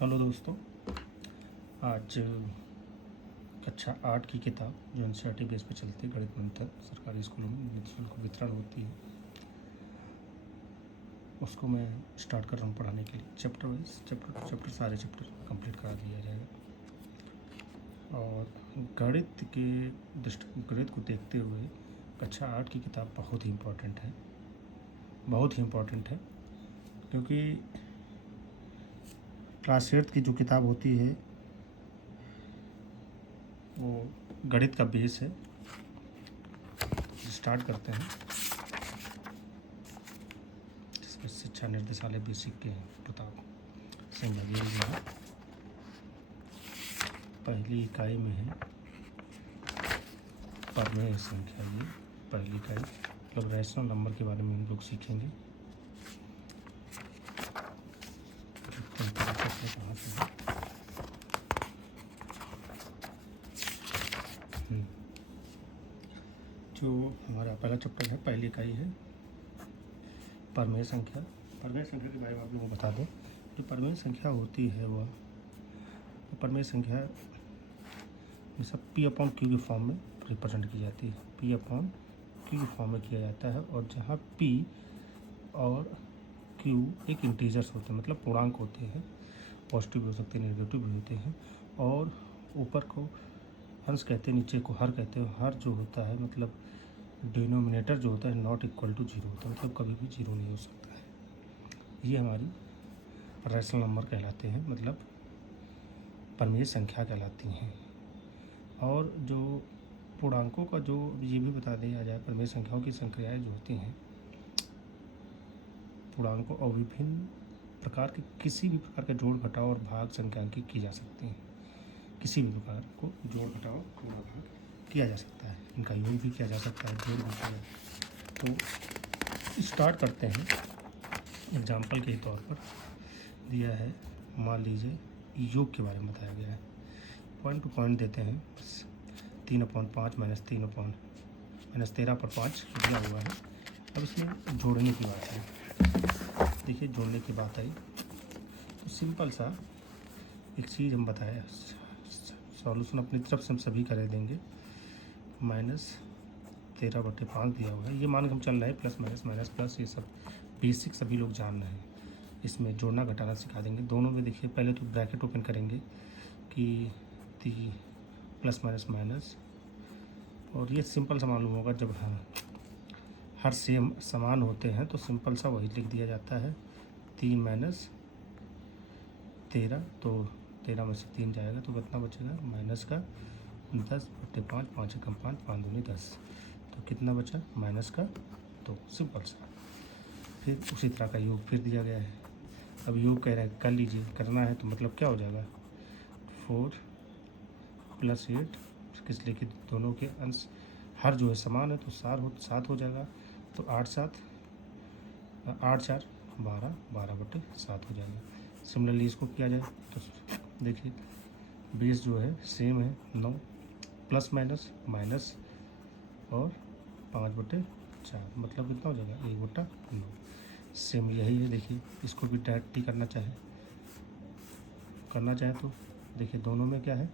Hello दोस्तों, आज कक्षा 8 की किताब जो एनसीईआरटी बेस पे चलती है, गणित मंथन सरकारी स्कूलों में निःशुल्क वितरण होती है, उसको मैं स्टार्ट कर रहा हूँ पढ़ाने के लिए। चैप्टर वाइज चैप्टर सारे चैप्टर कंप्लीट करा दिया जाएगा। और गणित को देखते हुए कक्षा 8 की किताब बहुत ही इम्पोर्टेंट है, क्योंकि क्लास 8 की जो किताब होती है वो गणित का बेस है। स्टार्ट करते हैं। जिसमें शिक्षा निर्देशालय बेसिक के प्रताप सिंह बघेल जी हैं। पहली इकाई में है परमेय संख्या। ये पहली इकाई मतलब रैशनल नंबर के बारे में हम लोग सीखेंगे। जो हमारा पहला चैप्टर है, पहली इकाई है परमेय संख्या। परमेय संख्या के बारे में आप लोगों को बता दूं, जो परमेय संख्या होती है वह परमेय संख्या हमेशा P अपॉन Q के फॉर्म में रिप्रेजेंट की जाती है। P अपॉन Q के फॉर्म में किया जाता है, और जहाँ P और Q एक इंटीजर्स होते हैं, मतलब पूर्णांक होते हैं। पॉजिटिव भी हो सकते हैं, नेगेटिव भी होते हैं। और ऊपर को अंश कहते हैं, नीचे को हर कहते हैं। हर जो होता है मतलब डिनोमिनेटर जो होता है नॉट इक्वल टू जीरो होता है, मतलब कभी भी जीरो नहीं हो सकता है। ये हमारी रैशनल नंबर कहलाते हैं, मतलब परमेय संख्या कहलाती हैं। और जो पूर्णांकों का जो ये भी बता दिया जाए, परमेय संख्याओं की संख्याएँ जो होती हैं पूर्णांकों और विभिन्न प्रकार के किसी भी प्रकार के जोड़ घटाव और भाग संख्यांकित की जा सकती हैं। किसी भी प्रकार को जोड़ घटाव गुणा भाग किया जा सकता है। इनका योग भी किया जा सकता है, जोड़ भी किया। तो स्टार्ट करते हैं। एग्जाम्पल के तौर पर दिया है, मान लीजिए योग के बारे में बताया गया है। पॉइंट टू पॉइंट देते हैं। 3/5 माइनस 13/5 दिया हुआ है। अब इसमें जोड़ने की बात है। देखिए, जोड़ने की बात आई तो सिंपल सा एक चीज़ हम बताए, सॉल्यूशन अपनी तरफ से हम सभी कर देंगे। -13/5 दिया हुआ है, ये मान के हम चल रहे हैं। प्लस माइनस प्लस, ये सब बेसिक सभी लोग जान रहे हैं। इसमें जोड़ना घटाना सिखा देंगे दोनों में। देखिए, पहले तो ब्रैकेट ओपन करेंगे कि प्लस माइनस, और ये सिंपल सा मालूम होगा। जब हर सेम समान होते हैं तो सिंपल सा वही लिख दिया जाता है। 3 माइनस 13, तो 13 में से 3 जाएगा तो कितना बचेगा? माइनस का 10/5, 5 एकम 5, 5 दूनी 10, तो कितना बचा? माइनस का 2। सिंपल सा। फिर उसी तरह का योग फिर दिया गया है। अब योग कह रहे हैं कर लीजिए, करना है तो मतलब क्या हो जाएगा? 4 + 8, इसलिए कि दोनों के अंश हर जो है समान है तो 7 हो जाएगा। तो 8 4 12, 12/7 हो जाएगा। सिमिलरली इसको किया जाए तो देखिए, बेस जो है सेम है 9, प्लस माइनस और 5/4, मतलब कितना हो जाएगा? 1/9। सेम यही है। देखिए, इसको भी डायरेक्टली करना चाहे तो देखिए, दोनों में क्या है?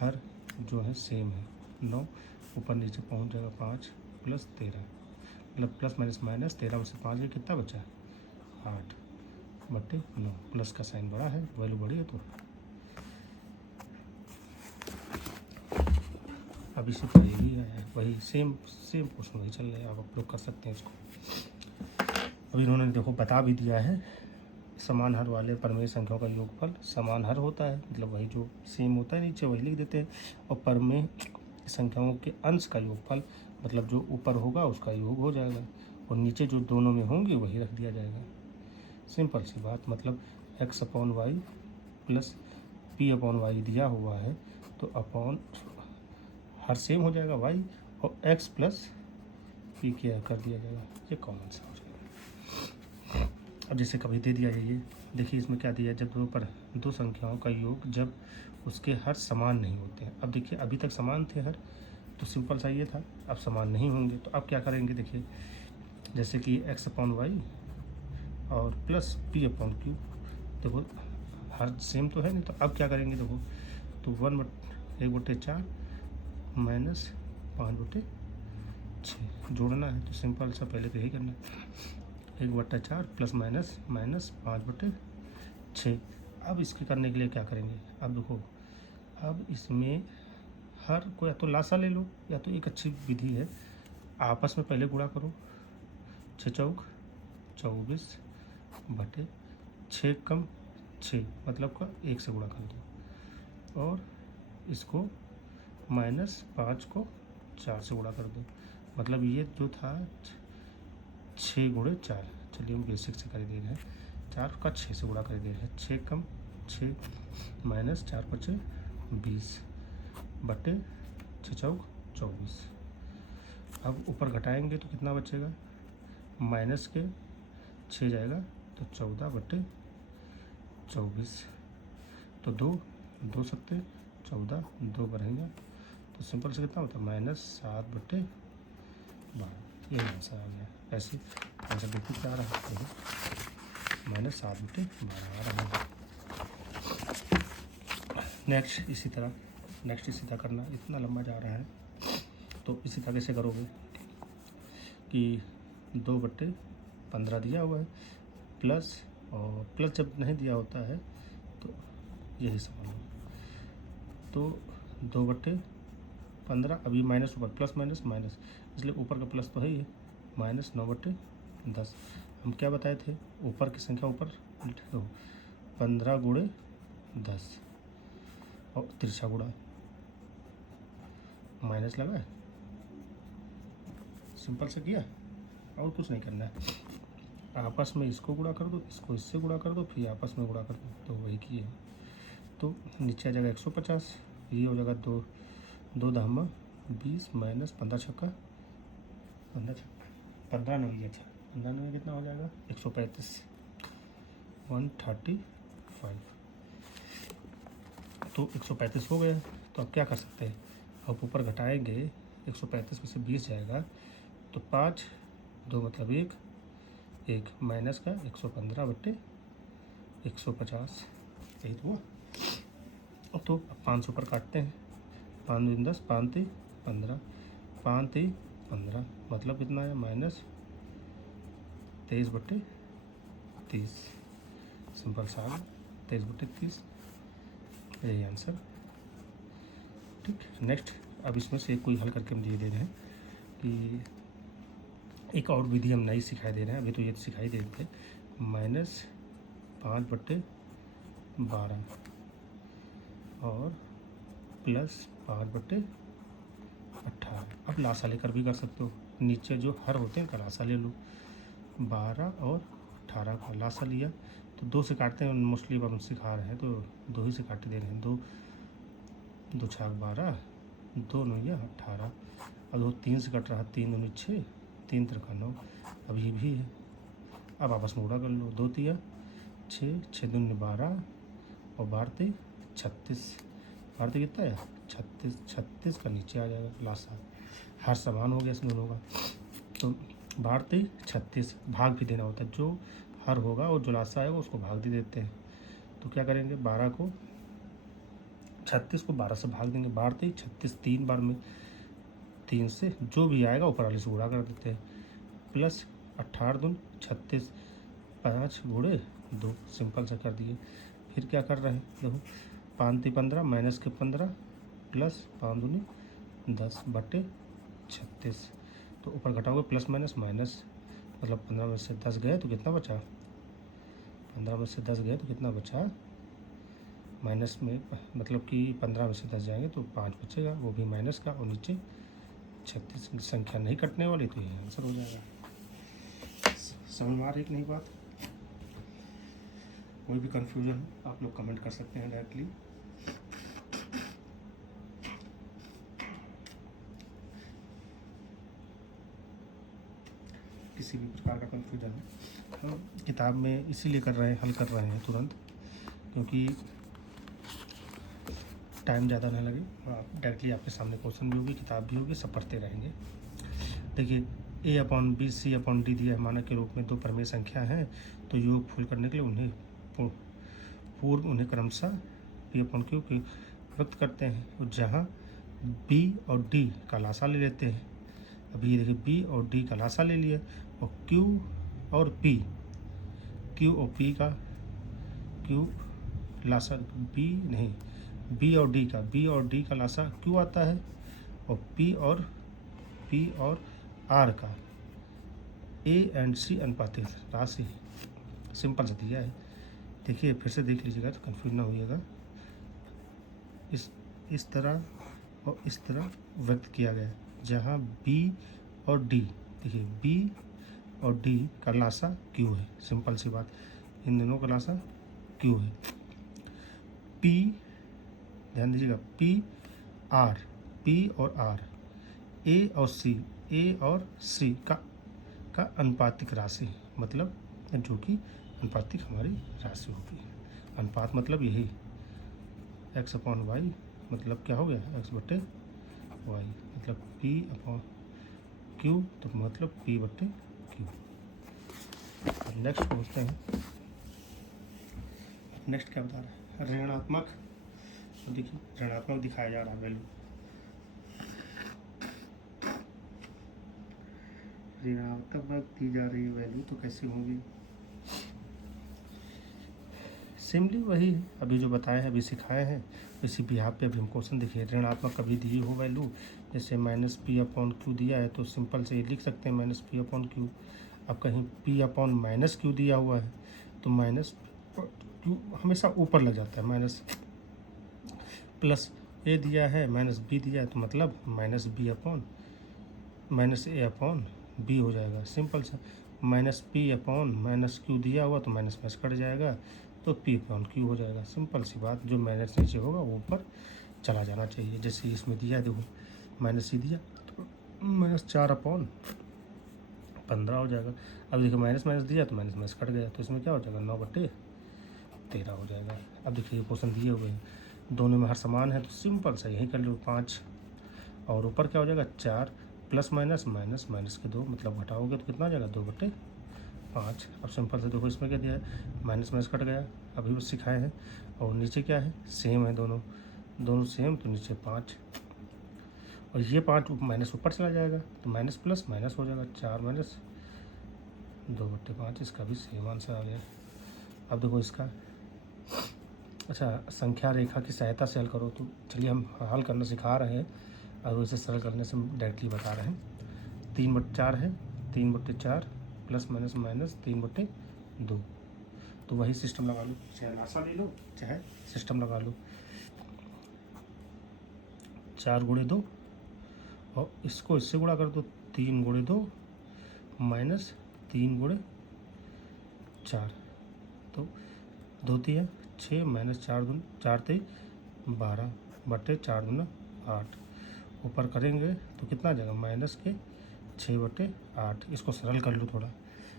हर जो है सेम है 9, ऊपर नीचे पहुंच जाएगा 5 + 13, मतलब प्लस माइनस 13 में से 5 गए, कितना बचा? 8/9। प्लस का साइन बड़ा है, वैल्यू बड़ी है तो अब इसी पर यही है, वही सेम क्वेश्चन वही चल रहा है। आप लोग कर सकते हैं इसको। अब इन्होंने देखो बता भी दिया है, समान हर वाले परमेय संख्याओं का योगफल समान हर होता है, मतलब वही जो सेम होता है नीचे वही लिख देते हैं। और परमेय संख्याओं के अंश का योगफल, मतलब जो ऊपर होगा उसका योग हो जाएगा, और नीचे जो दोनों में होंगे वही रख दिया जाएगा। सिंपल सी बात। मतलब x/y + p/y दिया हुआ है तो अपॉन हर सेम हो जाएगा y, और x + p क्या कर दिया जाएगा। ये कॉमन सा हो जाएगा। अब जैसे कभी दे दिया जाइए, देखिए इसमें क्या दिया है, जब दो संख्याओं का योग जब उसके हर समान नहीं होते हैं। अब देखिए, अभी तक समान थे हर, तो सिंपल सा ये था। अब समान नहीं होंगे तो अब क्या करेंगे? देखिए, जैसे कि x/y और + p/q, देखो हर सेम तो है नहीं। तो अब क्या करेंगे देखो, तो 1/4 माइनस 5/6 जोड़ना है, तो सिंपल सा पहले तो यही करना है, 1/4 प्लस माइनस माइनस 5/6। अब इसके करने के लिए क्या करेंगे, अब देखो, अब इसमें हर को या तो लासा ले लो, या तो एक अच्छी विधि है, आपस में पहले गुणा करो, 6 चौक 24/6 कम 6 मतलब का 1 से गुणा कर दो, और इसको -5 को 4 से गुणा कर दो, मतलब ये जो था 6×4, चलिए हम बेसिक से कर दे रहे हैं, 4 का 6 से गुणा कर दे रहे हैं, 6 कम 6 माइनस 4×5 20/6 चौक 24। अब ऊपर घटाएंगे तो कितना बचेगा, माइनस के 6 जाएगा तो 14/24, तो 2 सत्ते 14, 2 बढ़ेंगे तो सिंपल से कितना होता है -7/12। यही आंसर आ गया। ऐसे आंसर देखिए क्या आ रहा है, -7/12 आ रहा है। नेक्स्ट इसी तरह करना, इतना लंबा जा रहा है, तो इसी तरह कैसे करोगे कि 2/15 दिया हुआ है, प्लस, और प्लस जब नहीं दिया होता है तो यही समझ लो, तो 2/15, अभी माइनस ऊपर, प्लस माइनस माइनस, इसलिए ऊपर का प्लस तो है ही, -9/10। हम क्या बताए थे, ऊपर की संख्या ऊपर 15×10, और तिरछा गुणा माइनस लगा है, सिंपल से किया, और कुछ नहीं करना है, आपस में इसको गुणा कर दो, इसको इससे गुणा कर दो, फिर आपस में गुणा कर दो, तो वही किए। तो नीचे आ जाएगा 150, ये हो जाएगा 2 धामा 20 माइनस 15 छक्का 15 नहीं है, अच्छा 15 नहीं, कितना हो जाएगा 135, 135। तो 135 हो गया, तो अब क्या कर सकते हैं, अब ऊपर घटाएंगे, 135 में से 20 जाएगा तो 5, 2 मतलब 1 माइनस का 115/150, यही तो हुआ। तो अब 500 पर काटते हैं, 5 दूनी 10, 5 3 15, 5 3 15 मतलब कितना है -23/30, सिंपल सा 23/30, यही आंसर। ठीक, नेक्स्ट अब इसमें से कोई हल करके हम दे रहे हैं कि एक और विधि हम नई सिखाई दे रहे हैं, अभी तो ये तो सिखाई दे रहे थे, -5/12 और +5/18। अब लासा लेकर भी कर सकते हो, नीचे जो हर होते हैं का लासा ले लो, 12 और 18 का लासा लिया तो 2 से काटते हैं, मोस्टली अब हम सिखा रहे हैं तो 2 ही से काट दे रहे हैं, 2 छाक 12, 2 9 18, अब 2 3 से कट रहा है, 3 दूनी 6, 3 3 9, अब ये भी है, अब आपस में गुणा कर लो, 2 3 6, 6 दूनी 12 और 12 36, 12 कितना है 36, 36 का नीचे आ जाएगा लासा, हर समान हो गया इसमें दोनों का, तो 12 36 भाग भी देना होता है, जो हर होगा और जो लासा आएगा उसको भाग दे देते हैं। तो क्या करेंगे, 36 को 12 से भाग देंगे, 12 36 3 बार में 3 से जो भी आएगा ऊपर वाले से गुणा कर देते हैं, प्लस 18 दून 36, 5×2, सिंपल सा कर दिए। फिर क्या कर रहे हैं देखो, 5 3 15 माइनस के 15 प्लस 5 दूनी 10/36, तो ऊपर घटाओगे प्लस माइनस माइनस, मतलब 15 में से 10 गए तो कितना बचा, 15 में से 10 गए तो कितना बचा, माइनस में मतलब कि 15 में से 10 जाएंगे तो 5 बचेगा, वो भी माइनस का, और नीचे 36 की संख्या नहीं कटने वाली, तो ये आंसर हो जाएगा। समझ में आ रही कि नहीं बात, कोई भी कन्फ्यूजन हो आप लोग कमेंट कर सकते हैं डायरेक्टली। किसी भी प्रकार का कन्फ्यूजन है, तो किताब में इसीलिए कर रहे हैं, हल कर रहे हैं तुरंत, क्योंकि टाइम ज़्यादा ना लगे, आप डायरेक्टली आपके सामने क्वेश्चन भी होगी, किताब भी होगी, सब पढ़ते रहेंगे। देखिए A/B C/D दिया है, मानक के रूप में 2 परमेय संख्या हैं, तो योग फूल करने के लिए उन्हें पूर्व उन्हें क्रमशः पी अपॉन क्यू की व्यक्त करते हैं, और जहाँ बी और डी का लासा ले लेते हैं। अभी ये देखिए बी और डी का लासा ले लिया, और क्यू और पी, क्यू और पी का, क्यू लासा बी नहीं, बी और डी का लासा क्यू आता है, और पी और आर का ए एंड सी अनुपातिक राशि सिंपल से दिया है। देखिए फिर से देख लीजिएगा तो कन्फ्यूज ना होइएगा। इस तरह और इस तरह व्यक्त किया गया है, जहाँ बी और डी, देखिए बी और डी का लासा क्यू है, सिंपल सी बात, इन दोनों का लासा क्यू है। पी, ध्यान दीजिएगा, पी और आर, ए और सी का अनुपातिक राशि, मतलब जो कि अनुपातिक हमारी राशि होगी। अनुपात मतलब यही x अपॉन वाई, मतलब क्या हो गया x बटे वाई, मतलब p अपॉन क्यू, तो मतलब p बटे क्यू। नेक्स्ट पूछते हैं, नेक्स्ट क्या बता रहा है, ऋणात्मक, देखिए ऋणात्मक दिखाया जा रहा है वैल्यू, ऋणात्मक दी जा रही है वैल्यू, तो कैसे होंगी। सिंपली वही अभी जो बताए हैं, अभी सिखाए हैं, इसी बिहाफ पे अभी हम क्वेश्चन देखिए। ऋणात्मक कभी दी हो वैल्यू, जैसे माइनस पी अपॉन क्यू दिया है, तो सिंपल से लिख सकते हैं माइनस पी अपॉन क्यू। अब कहीं पी अपॉन माइनस क्यू दिया हुआ है, तो माइनस क्यू हमेशा ऊपर लग जाता है, माइनस प्लस ए दिया है, माइनस बी दिया है, तो मतलब माइनस बी अपॉन माइनस ए अपॉन बी हो जाएगा, सिंपल सा। Minus P upon minus Q दिया हुआ, तो माइनस माइनस कट जाएगा, तो पी अपॉन क्यू हो जाएगा, सिंपल सी बात। जो माइनस नीचे होगा वो ऊपर चला जाना चाहिए। जैसे इसमें दिया है, देखो माइनस सी दिया, तो माइनस 4 अपॉन 15 हो जाएगा। अब देखिए माइनस माइनस दिया, तो माइनस माइनस कट गया, तो इसमें क्या हो जाएगा 9 बटे 13 हो जाएगा। अब देखिए ये क्वेश्चन दिए हुए हैं, दोनों में हर समान है, तो सिंपल सा यही कर लो 5, और ऊपर क्या हो जाएगा 4 प्लस माइनस माइनस माइनस के 2, मतलब घटाओगे तो कितना आ जाएगा 2 बटे 5। अब सिंपल से देखो इसमें क्या दिया है, माइनस माइनस कट गया, अभी बस सिखाए हैं, और नीचे क्या है सेम है, दोनों सेम, तो नीचे 5, और ये 5 माइनस ऊपर चला जाएगा, तो माइनस प्लस माइनस हो जाएगा, 4 माइनस 2 बटे 5, इसका भी सेम आंसर आ गया। अब देखो इसका, अच्छा संख्या रेखा की सहायता से हल करो, तो चलिए हम हल करना सिखा रहे हैं, और इसे सरल करने से हम डायरेक्टली बता रहे हैं। 3 बटे 4 है, 3 बटे 4 प्लस माइनस माइनस 3 बटे 2, तो वही सिस्टम लगा लो, चाहे लासा ले लो चाहे सिस्टम लगा लो। 4 गुणे 2, और इसको इससे गुणा कर दो, 3 गुणे 2 माइनस 3 गुणे 4, तो 2 3 6 माइनस 4 3 12 बटे 4 दूना 8, ऊपर करेंगे तो कितना आ जाएगा माइनस के 6 बटे 8। इसको सरल कर लो, थोड़ा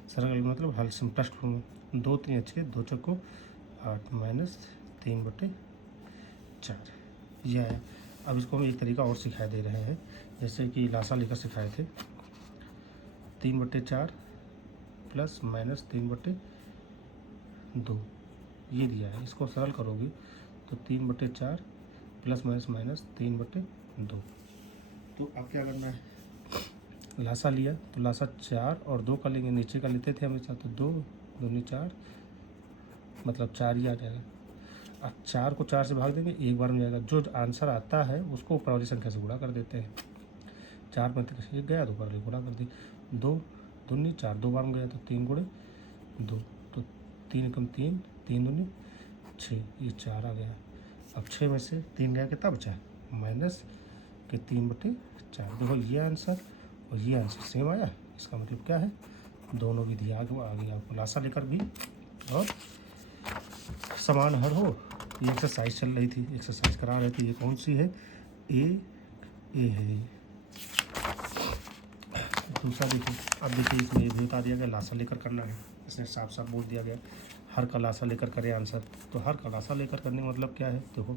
सरल कर लो, मतलब हल सिंपलेस्ट फॉर्म में, 2 3 6 2 चक्को 8 माइनस 3 बटे 4, यह है। अब इसको हम एक तरीका और सिखाई दे रहे हैं, जैसे कि लासा लेकर सिखाए थे, 3 बटे 4 प्लस माइनस 3 बटे 2, ये दिया है। इसको सरल करोगे तो 3 बटे 4 प्लस माइनस माइनस 3 बटे 2, तो अब क्या करना है, लासा लिया तो लासा 4 और 2 का लेंगे, नीचे का लेते थे हमेशा, तो 2 दूनी 4, मतलब 4 ही आ जाएगा। अब 4 को 4 से भाग देंगे, एक बार में जाएगा, जो आंसर आता है उसको ऊपर वाली संख्या से गुणा कर देते हैं। 4 में 1 गया, 2 बार गुणा कर दी, 2 दूनी 4, 2 बार में गया, तो 3 गुणे 2, तो 3 कम 3 3 दूनी 6, ये 4 आ गया। अब 6 में से 3 गया, कितना बचा माइनस के 3 बटे 4। देखो ये आंसर और ये आंसर सेम आया, इसका मतलब क्या है, दोनों विधि आ गया, खुलासा लेकर भी और समान हर हो। ये एक्सरसाइज चल रही थी, एक्सरसाइज करा रहे थे, ये कौन सी है, ए है। दूसरा देखिए, अब देखिए इसमें ये भी बता दिया गया लासा लेकर करना है, इसने साफ साफ बोल दिया गया हर का लासा लेकर करें आंसर। तो हर का लासा लेकर करने का मतलब क्या है, देखो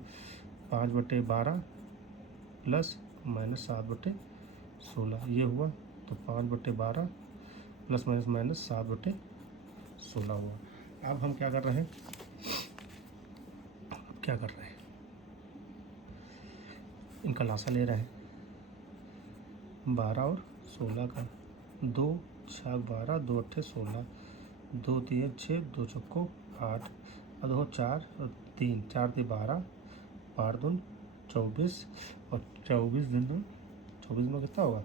5 बटे 12 प्लस माइनस 7 बटे 16, ये हुआ, तो 5 बटे 12 प्लस माइनस माइनस 7 बटे 16 हुआ। अब हम क्या कर रहे हैं, क्या कर रहे हैं, इनका लासा ले रहे हैं 12 और 16 का, 2 6 12, 2 8 16, 2 3 6, 2 चौको 8, और 2 4 और 3 4 3 12, 12 दून 24, और 24 दिन 24 में कितना होगा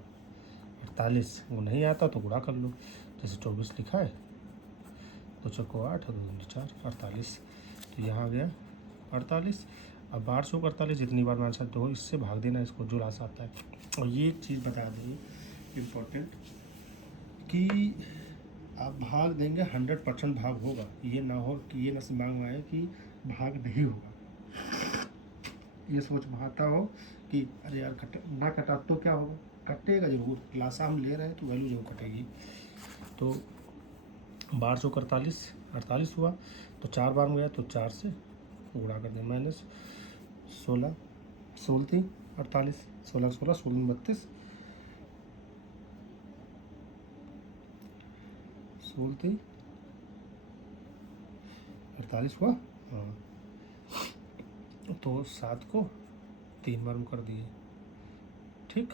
48। वो नहीं आता तो गुणा कर लो, जैसे 24 लिखा है, 2 चौको 8 और 2 दूनी 4, 48। तो यहाँ आ गया 48। अब 8 चौक 48 जितनी बार मान सकते हो इससे भाग देना इसको, जो लासा आता है। और ये एक चीज़ बता दें इम्पोर्टेंट कि आप भाग देंगे 100% भाग होगा, ये ना हो कि ये ना दिमाग में आए कि भाग नहीं होगा, ये सोच में आता हो कि अरे यार ना कटा तो क्या होगा, कटेगा जरूर, लासा हम ले रहे हैं तो वैल्यू जरूर कटेगी। तो 12 चौक 48 48 हुआ, तो 4 बार में गया तो 4 से गुणा कर दिया, माइनस 16 16 3 48, 16 16 16 32, 16 3 48 हुआ। हाँ, तो 7 को 3 बार में कर दिए, ठीक।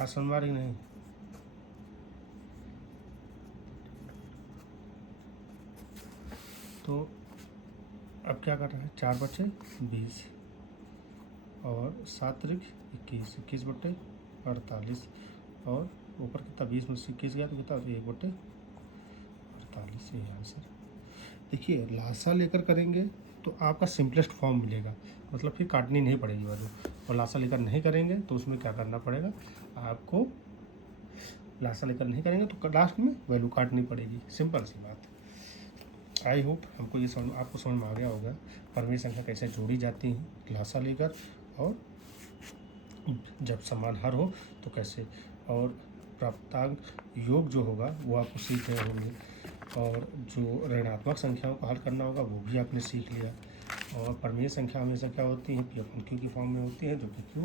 आसान बार ही नहीं, तो अब क्या कर रहे हैं, 4 बचे 20 और 7 त्रिक 21, 21 बटे 48, और ऊपर कितना 20 में से 21 गया तो कितना 1 बटे 48, ये आंसर। देखिए लासा लेकर करेंगे तो आपका सिंपलेस्ट फॉर्म मिलेगा, मतलब फिर काटनी नहीं पड़ेगी वैल्यू, और लासा लेकर नहीं करेंगे तो उसमें क्या करना पड़ेगा आपको, लासा लेकर नहीं करेंगे तो लास्ट में वैल्यू काटनी पड़ेगी, सिंपल सी बात। आई होप हमको ये समझ आपको समझ में आ गया होगा परमेय संख्या कैसे जोड़ी जाती हैं लासा लेकर, और जब समान हर हो तो कैसे, और प्राप्तांक योग जो होगा वो आपको सीख रहे होंगे, और जो ऋणात्मक संख्याओं को हल करना होगा वो भी आपने सीख लिया। और परमेय संख्या हमेशा क्या होती है, पी अपन क्यू की फॉर्म में होती है, जो कि क्यू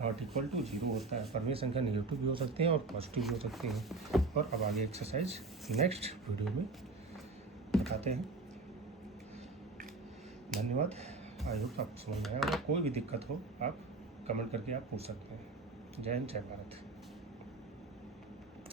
नॉट इक्वल टू 0 होता है। परमेय संख्या नेगेटिव भी हो सकते हैं और पॉजिटिव भी हो सकते हैं। और अब आगे एक्सरसाइज नेक्स्ट वीडियो में बताते हैं। धन्यवाद, आई होप आपको समझ में आया होगा। कोई भी दिक्कत हो आप कमेंट करके आप पूछ सकते हैं। जय हिंद, जय भारत।